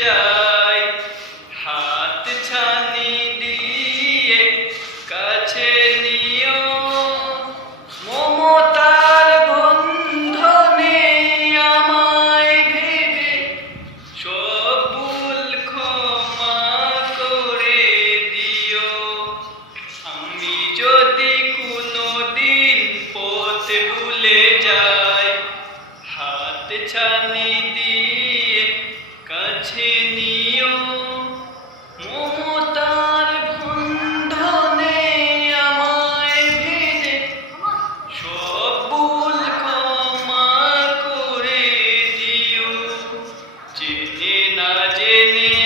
যাই, হাত ছানি দিয়ে কাছে নিও। মমতার গন্ধ নেই আমায় ভেবে সব ভুল ক্ষমা দিও। আমি যদি কোনো দিন পথে ভুলে যাই, হাত ছানি দিয়ে ना जेने